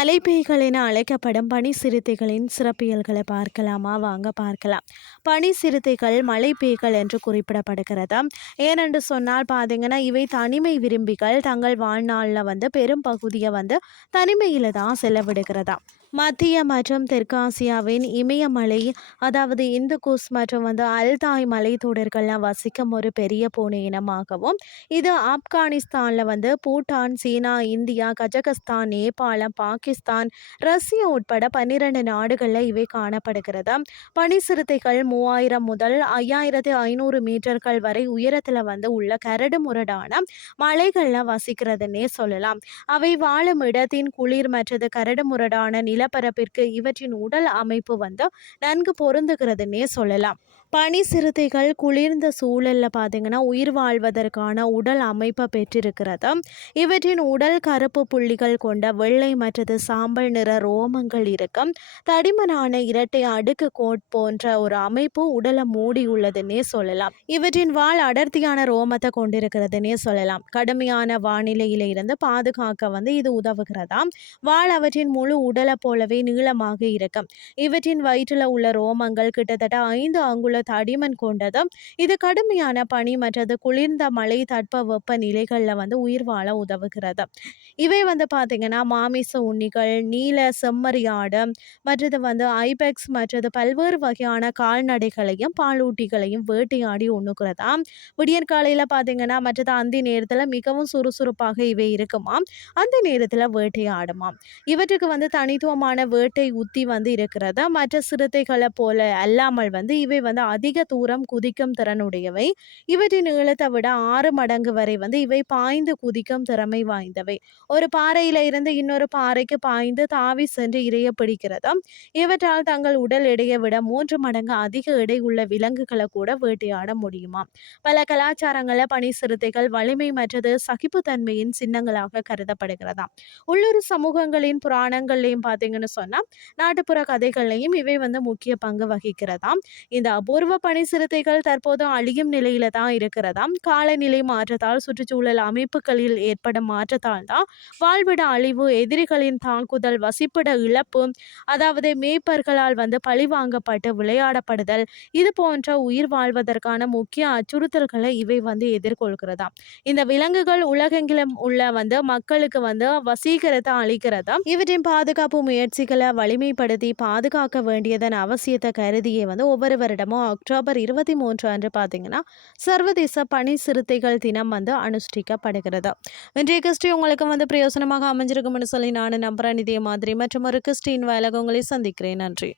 மலைப்பேய்கள் என அழைக்கப்படும் பனி சிறுத்தைகளின் சிறப்பியல்களை பார்க்கலாமா? வாங்க பார்க்கலாம். பனி சிறுத்தைகள் மலைப்பேய்கள் என்று குறிப்பிடப்படுகிறது? ஏனென்று சொன்னால் பார்த்தீங்கன்னா இவை தனிமை விரும்பிகள். தங்கள் வாழ்நாளில் வந்து பெரும் பகுதியை வந்து தனிமையில் தான் செலவிடுகிறதா? மத்திய மற்றும் தெற்காசியாவின் இமயமலை அதாவது இந்து மற்றும் வந்து அல்தாய் மலைத்தொடர்கள்லாம் வசிக்கும் ஒரு பெரிய பூனை இனமாகவும் இது ஆப்கானிஸ்தானில் வந்து பூட்டான் சீனா இந்தியா கஜகஸ்தான் நேபாளம் பாகிஸ்தான் ரஷ்யா உட்பட பன்னிரண்டு நாடுகளில் இவை காணப்படுகிறது. பனி சிறுத்தைகள் மூவாயிரம் முதல் ஐயாயிரத்தி ஐநூறு மீட்டர்கள் வரை உயரத்தில் வந்து உள்ள கரடு முரடான மலைகளில் வசிக்கிறதுன்னே சொல்லலாம். அவை வாழும் இடத்தின் குளிர் மற்றது கரடு முரடான நில நிலப்பரப்பிற்கு இவற்றின் உடல் அமைப்பு வந்து நன்கு பொருந்துகிறதுன்னே சொல்லலாம். பனி சிறுத்தைகள் குளிர்ந்த சூழலில் பார்த்தீங்கன்னா உயிர் வாழ்வதற்கான உடல் அமைப்பை பெற்றிருக்கிறது. இவற்றின் உடல் கருப்பு புள்ளிகள் கொண்ட வெள்ளை மற்றது சாம்பல் நிற ரோமங்கள் இருக்கும் தடிமனான இரட்டை அடுக்கு கோட் போன்ற ஒரு அமைப்பு உடலை மூடி உள்ளதுன்னே சொல்லலாம். இவற்றின் வால் அடர்த்தியான ரோமத்தை கொண்டிருக்கிறதுனே சொல்லலாம். கடுமையான வானிலையில இருந்து பாதுகாக்க வந்து இது உதவுகிறதா? வால் அவற்றின் முழு உடலை போலவே நீளமாக இருக்கும் இவற்றின் வயிற்றில் உள்ள ரோமங்கள் கிட்டத்தட்ட ஐந்து அங்குல தடிமன் கொண்டதும் இது கடுமையான பனி மற்றது குளிர்ந்த மழை தட்ப வெப்ப நிலைகளில் வந்து உயிர் வாழ உதவுகிறது. இவை வந்து பார்த்திங்கன்னா மாமிச உண்ணிகள் நீல செம்மறியாடு மற்றது வந்து ஐபெக்ஸ் மற்றது பல்வேறு வகையான கால்நடைகளையும் பாலூட்டிகளையும் வேட்டையாடி உண்ணுகிறதா? விடியற்காலையில் பார்த்தீங்கன்னா மற்றது அந்த நேரத்தில் மிகவும் சுறுசுறுப்பாக இவை இருக்குமா அந்த நேரத்தில் வேட்டையாடுமாம். இவற்றுக்கு வந்து தனித்துவமான வேட்டை உத்தி வந்து இருக்கிறது. மற்ற சிறுத்தைகளை போல அல்லாமல் வந்து இவை வந்து அதிக தூரம் குதிக்கும் திறனுடையவை. இவற்றின் நீளத்தை விட ஆறு மடங்கு வரை வந்து இவை பாய்ந்து குதிக்கும் திறமை வாய்ந்தவை. ஒரு பாறையில இருந்து இன்னொரு பாறைக்கு பாய்ந்து தாவி சென்று இறைய பிடிக்கிறதும். இவற்றால் தங்கள் உடல் எடையை விட மூன்று மடங்கு அதிக எடை உள்ள விலங்குகளை கூட வேட்டையாட முடியுமா பல கலாச்சாரங்களில் பனி சிறுத்தைகள் வலிமை மற்றது சகிப்புத்தன்மையின் சின்னங்களாக கருதப்படுகிறதாம். உள்ளூர் சமூகங்களின் புராணங்கள்லையும் பார்த்தீங்கன்னு சொன்னால் நாட்டுப்புற கதைகள்லையும் இவை வந்து முக்கிய பங்கு வகிக்கிறதாம். இந்த அபூர்வ பனி சிறுத்தைகள் தற்போது அழியும் நிலையில தான் இருக்கிறதாம் காலநிலை மாற்றத்தால் சுற்றுச்சூழல் அமைப்புகளில் ஏற்படும் மாற்றத்தால் தான் வாழ்விட அழிவு எதிரிகளின் தாக்குதல் வசிப்பிட இழப்பு அதாவது மேய்ப்பர்களால் வந்து பழிவாங்கப்பட்டு விளையாடப்படுதல் இது போன்ற உயிர் வாழ்வதற்கான முக்கிய அச்சுறுத்தல்களை இவை வந்து எதிர்கொள்கிறதாம் இந்த விலங்குகள் உலகெங்கிலும் உள்ள வந்து மக்களுக்கு வந்து வசீகரத்தை அளிக்கிறதாம் இவற்றின் பாதுகாப்பு முயற்சிகளை வலிமைப்படுத்தி பாதுகாக்க வேண்டியதன் அவசியத்தை கருதியே வந்து ஒவ்வொரு வருடமும் அக்டோபர் இருபத்தி மூன்று அன்று பார்த்தீங்கன்னா சர்வதேச பனி சிறுத்தைகள் தினம் வந்து அனுஷ்டிக்கப்படுகிறது. இன்றைய கிறிஸ்டி உங்களுக்கு வந்து பிரயோசனமாக அமைஞ்சிருக்கும்னு சொல்லி நான் நம்புறேன். இதே மாதிரி மற்றும் ஒரு கிறிஸ்டின் வேலை உங்களை சந்திக்கிறேன். நன்றி.